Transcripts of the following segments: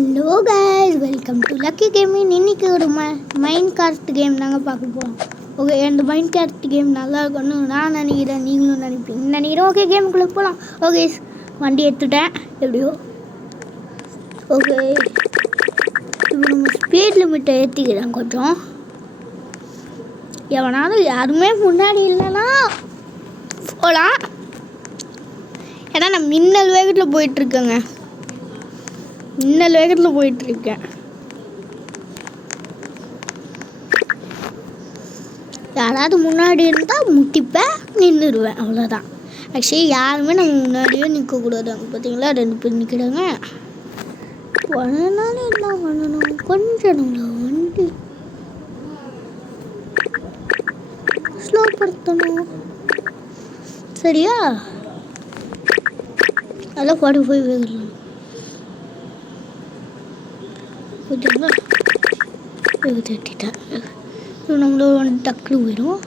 Hello guys, welcome to lucky gaming. இன்றைக்கி ஒரு mind craft game நாங்கள் பார்க்க போகிறோம். ஓகே, அந்த மைண்ட் கிராஃப்ட் கேம் நல்லா இருக்கணும்னு நான் நினைக்கிறேன், நீங்களும் நினைக்கிறேன். ஓகே, கேமுக்குள்ளே போகலாம். ஓகே, வண்டி எடுத்துட்டேன் எப்படியோ. ஓகே, இப்போ நம்ம ஸ்பீட் லிமிட்டை ஏற்றிக்கிறேன் கொஞ்சம். எவனாலும் யாருமே முன்னாடி இல்லைன்னா போகலாம். ஏன்னா நான் மின்னல் வேகத்தில் போயிட்டுருக்கேங்க. போயிட்டுருக்கேன். யாராவது முன்னாடி இருந்தால் முட்டிப்பேன், நின்றுடுவேன், அவ்வளோதான். ஆக்சுவலி யாருமே நம்ம முன்னாடியே நிற்கக்கூடாது. அங்கே பார்த்தீங்களா 2 பேர் நிற்கிறாங்க. உடனால என்ன பண்ணணும், கொஞ்சம் வண்டி ஸ்லோ படுத்தணும். சரியா? நல்லா 45 வேகலாம். ஓகேங்களா? தட்டிட்டேன். நம்மளோட வண்டி டக்குனு போயிடும்.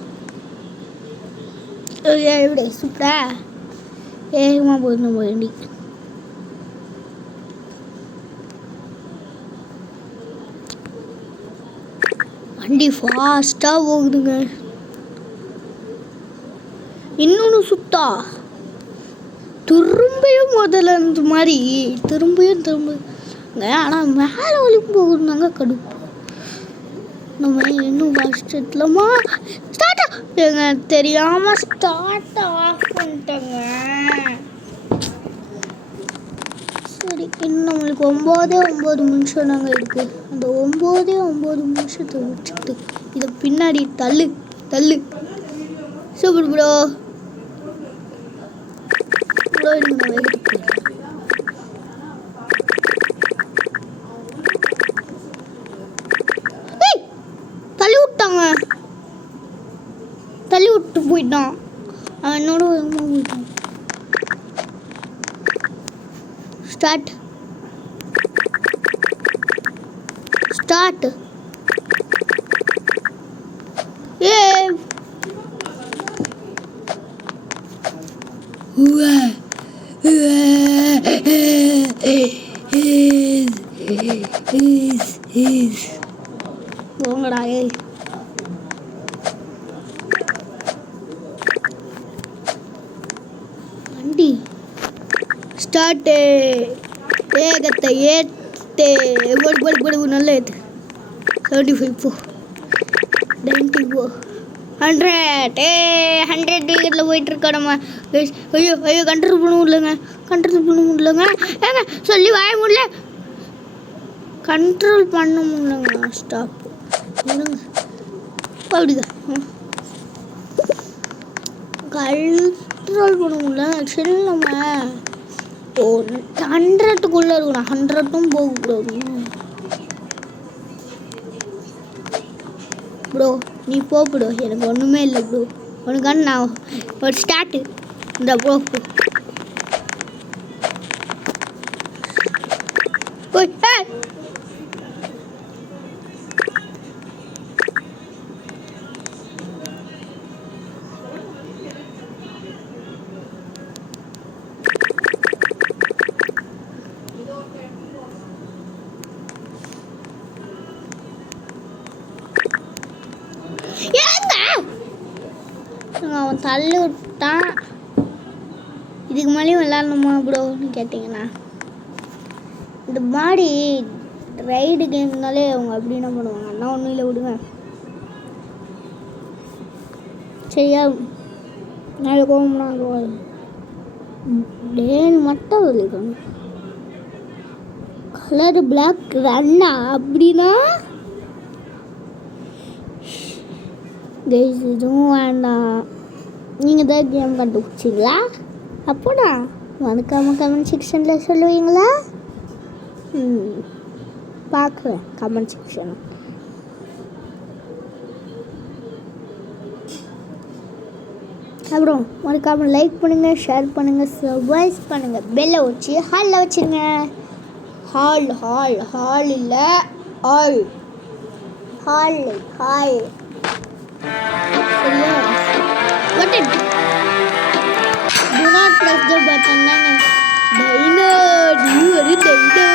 எப்படி சூப்பரா வேகமாக போயிடும் நம்ம வண்டி. வண்டி ஃபாஸ்ட்டாக போகுதுங்க. இன்னொன்று சுத்தா திரும்பியும் முதல்ல இந்த மாதிரி திரும்ப. ஆனால் மேலே வலிக்கும் போகுதுனாங்க கடுப்பு. நம்ம இன்னும் கஷ்டத்துலமா ஸ்டார்ட் எங்க தெரியாமல் ஸ்டார்ட் ஆஃப் பண்ணிட்டேங்க. சரி, இன்னும் நம்மளுக்கு 9 நிமிஷம் நாங்கள் இருக்குது. அந்த 9 நிமிஷத்தை வச்சுக்கிட்டு இதை பின்னாடி தள்ளு. Super bro. நீங்கள் வேகத்துக்கு தள்ளி விட்டு போயிட்டான். அவன் என்னோட வேகமாக போயிட்டான். ஸ்டார்ட் ஏ போங்கடா. வண்டி ஸ்டார்ட்டு. வேகத்தை ஏற்று போடு நல்லா ஏற்று. 75 போ, 90 போ, 100. 100 வேகத்தில் போயிட்டுருக்கோம் நம்ம. ஐயோ கண்ட்ரோல் பண்ண முடியலங்க. ஏங்க சொல்லி வாய முடியல, கண்ட்ரோல் பண்ண முடியலங்க. ஸ்டாப் பண்ணுங்க. அப்படிங்க கண்ட்ரோல் பண்ண முடியல. ஆக்சுவலி நம்ம 100க்குள்ளே இருக்கணும். 100ம் போகக்கூடாது. ப்ரோ நீ போ ப்ரோ, எனக்கு ஒன்றுமே இல்லை ப்ரோ. உனக்கான நான் ஒரு ஸ்டார்ட்டு இந்த ப்ரோ. அவன் தள்ளி விட்டான். இதுக்கு மேலேயும் விளாட்ணுமா ப்ரோன்னு கேட்டிங்கன்னா, இந்த மாதிரி ரைடு கேம்னாலே அவங்க அப்படி என்ன பண்ணுவாங்க, அண்ணா ஒன்றும் இல்லை விடுங்க. சரியா? நாளைக்கு கோவம்னா டேன் மட்டும் விளைக்கணும். கலர் பிளாக் ரன்னா அப்படின்னா கைஸ் இதுவும் வேண்டாம். நீங்கள் தான் கேம் கண்டுபிடிச்சிங்களா? அப்போடா மறக்காமல் கமெண்ட் செக்ஷனில் சொல்லுவீங்களா? பார்க்குறேன் கமெண்ட் செக்ஷனை. அப்புறம் மறக்காமல் லைக் பண்ணுங்கள், ஷேர் பண்ணுங்கள், சப்ஸ்கிரைப் பண்ணுங்கள், பெல்லை வச்சு ஹாலில் வச்சுருங்க. ஹால் இல்லை, ஹால். சரியா? Button do not press the button. Dino நீ ஒரு டைனோ.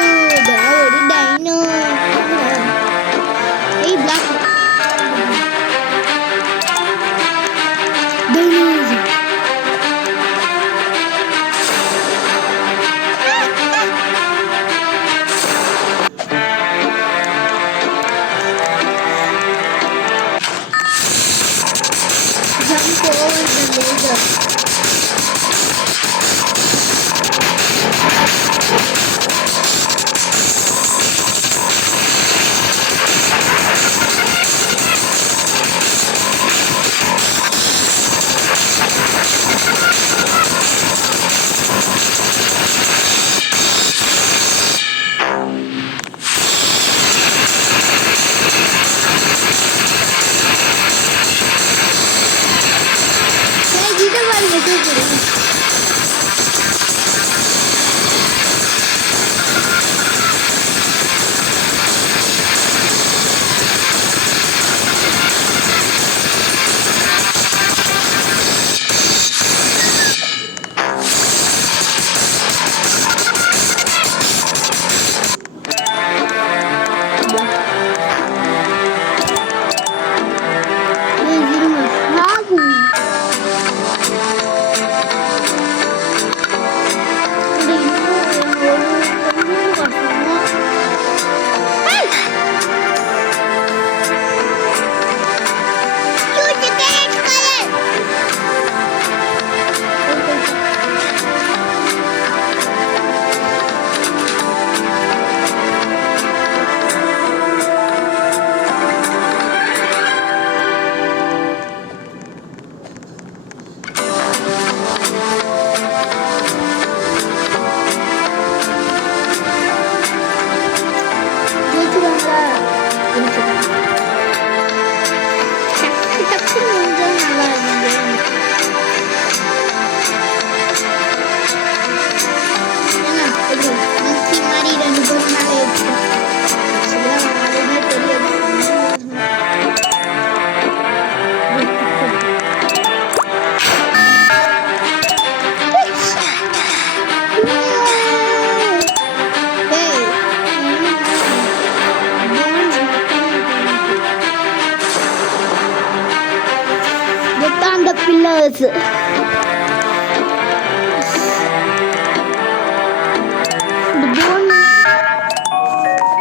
பஸ்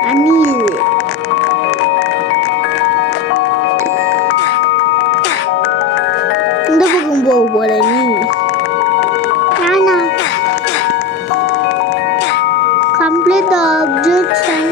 அணில் இந்த பக்கம் போக போற நீ complete the objects and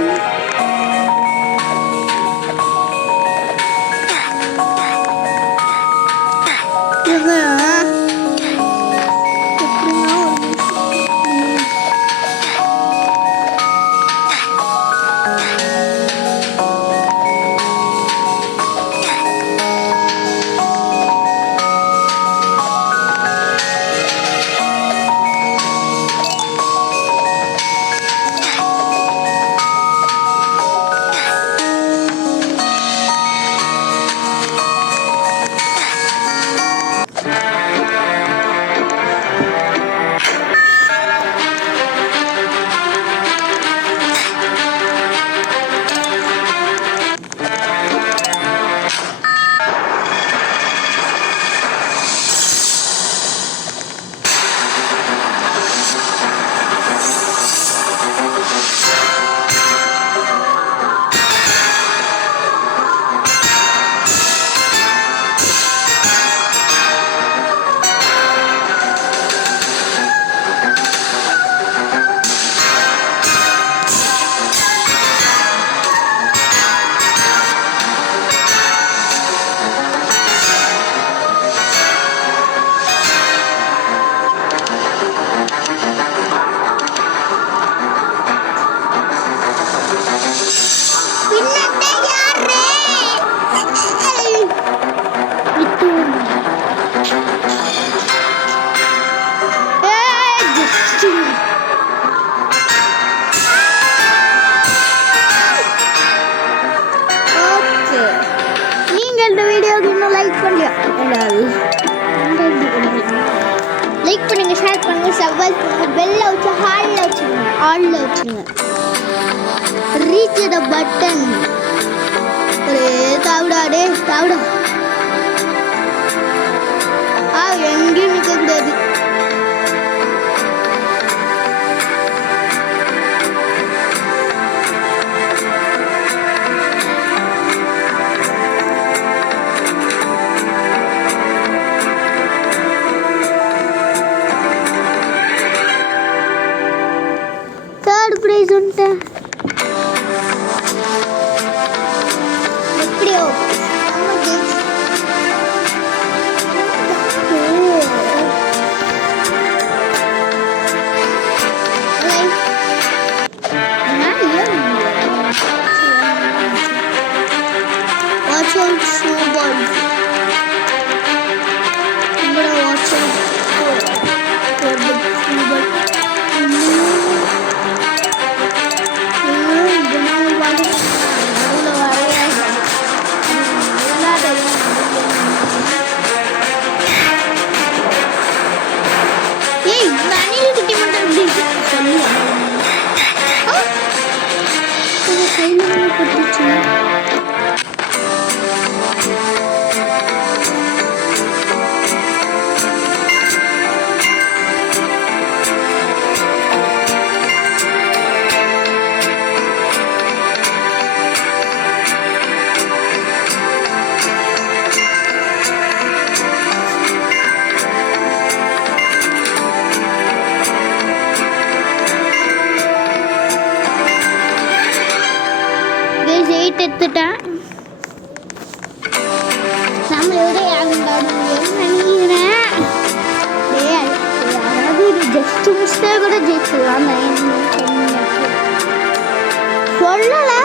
like பண்ணுங்க, ஷேர் பண்ணுங்க, சப்ஸ்கிரைப் பண்ணுங்க, பெல்ல வச்சு ஹால்ல வச்சுருங்க, ஆல்ல வச்சுருங்க. Reach the button. ஒரே தாவுடா டே தாவுடா. எங்கேயும் நிற்க கூடாது. தேர்ட் ப்ரைஸ் வந்துட்டு எப்படியோ watch out snowball. Watch out for the snowball. எடுத்துட்டேன். நம்மளோட நினைக்கிறேன். அதாவது இது ஜஸ்ட் மிஸ்டே கூட ஜெயிச்சிடலாம். சொல்லலை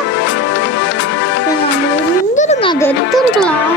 இருந்துருங்க, அது எடுத்துருக்கலாம்.